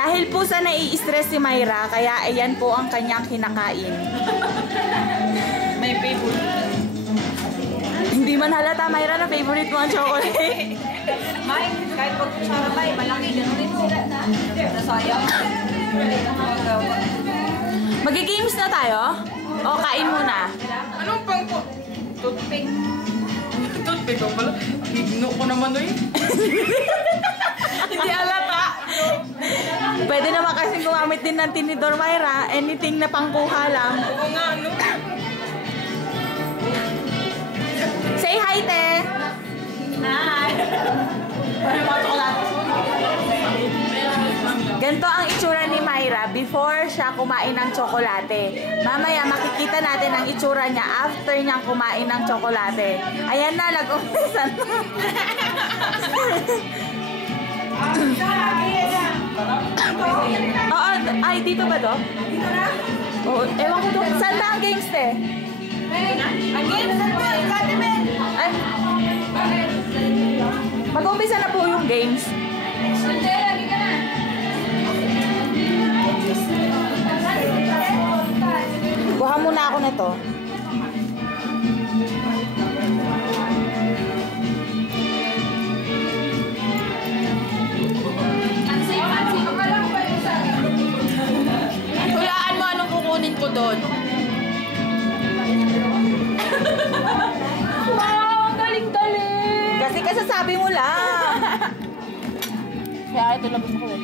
Dahil po sa nai-stress si Myra, kaya ayan po ang kanyang kinakain. May favorite. Hindi man halata, Myra, na favorite mo ang chocolate. May, kahit pag kutsara may, malaki. Ganun din sila na. Nasayang. Mag-games na tayo? O, kain muna. Anong pang po? Toothpick. Toothpick ko pala. Higno ko naman eh. Hindi halata. Pwede naman kasi gumamit din ng tinidor, Myra. Anything na pangkuha lang. Oo nga, ano? Say hi, te! Hi! Parang mga chocolate. Ganito ang itsura ni Myra before siya kumain ng tsokolate. Mamaya makikita natin ang itsura niya after niyang kumain ng tsokolate. Ayan na, nag-umpisa na. Oo, ay, dito ba to? Dito na? Oo, ewan ko to. Saan na ang games, te? Ang games na po, Katimen! Ay, mag-umpisa na po yung games. Sante, lagi ka na! Kuha muna ako na to. Hulaan mo anong kukunin ko doon. Wow, galing-galing! Kasi kasasabi mo lang. Kaya ito lang ko eh.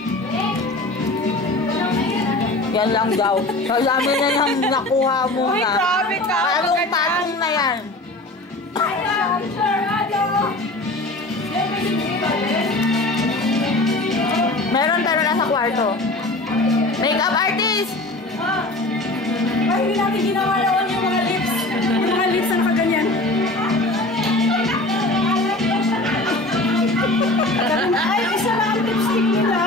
Yan lang daw. Kasama na lang nakuha mo Uy, na. grabe ka! Patong-patong na yan. Meron pero nasa kwarto. Makeup artist! Ay, hindi natin ginawalawan yung mga lips. Yung mga lips na nakaganyan. Ay, isa lang ang lipstick nila.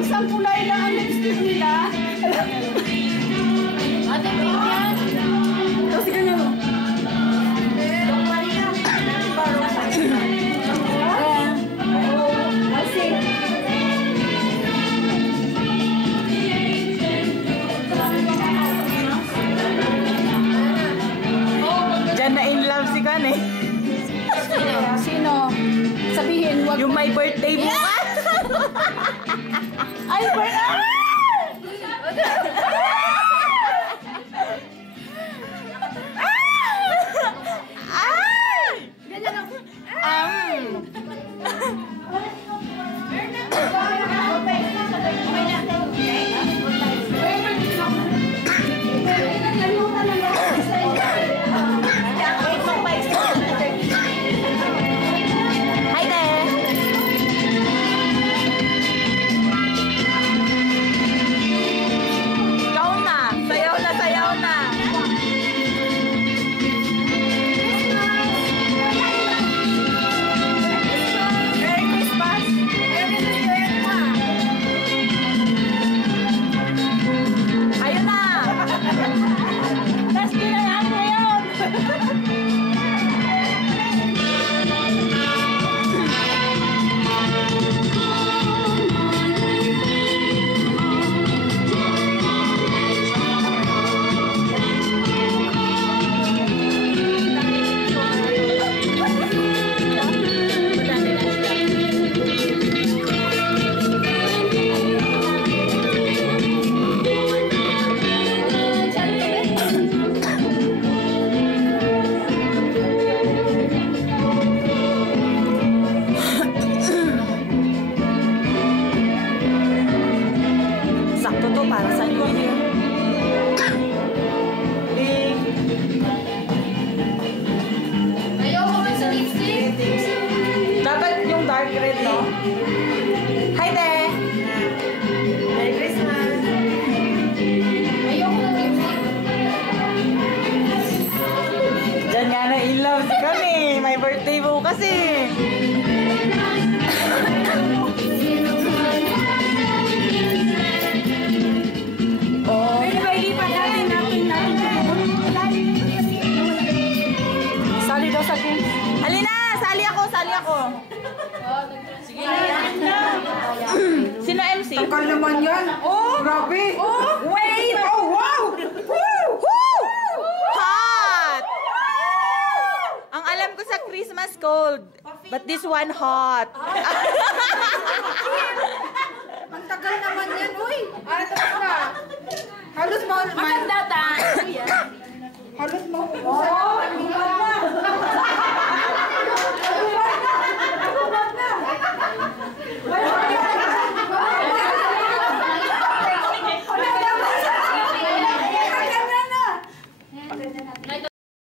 Isang kulay lang ang lipstick nila. Ate, pink yan. Tapos ganyan mo. Diyan na in love si Kan eh. Sino? Sabihin, wag Yung may birthday bukas. ay, Ay! ganyan ako. Hi there! Ikaw na! Sayaw na, sayaw na! Merry Christmas! Merry Christmas! Ayun na! Last year na lang ngayon! Sakto to para sa New Year. Ayoko ba sa lipstick? Dapat yung dark red, no? Hi, te! Merry Christmas! Ayoko ng lipstick. Diyan nga na in love si kami. May birthday bukas eh. Oh, Pwede ba ilipat natin sali daw sa game. Halina! Sali ako! Sali ako! Sige na yan. Sino MC? expensive. Takal naman yan. Oh! Grabe! Oh! Wait! Oh, wow! Woo! Hot! Ang alam ko sa Christmas cold. But this one hot. Ang tagal naman yan, uy! Ano ka? Halos mo... Maganda ta. Halos mo... Oh!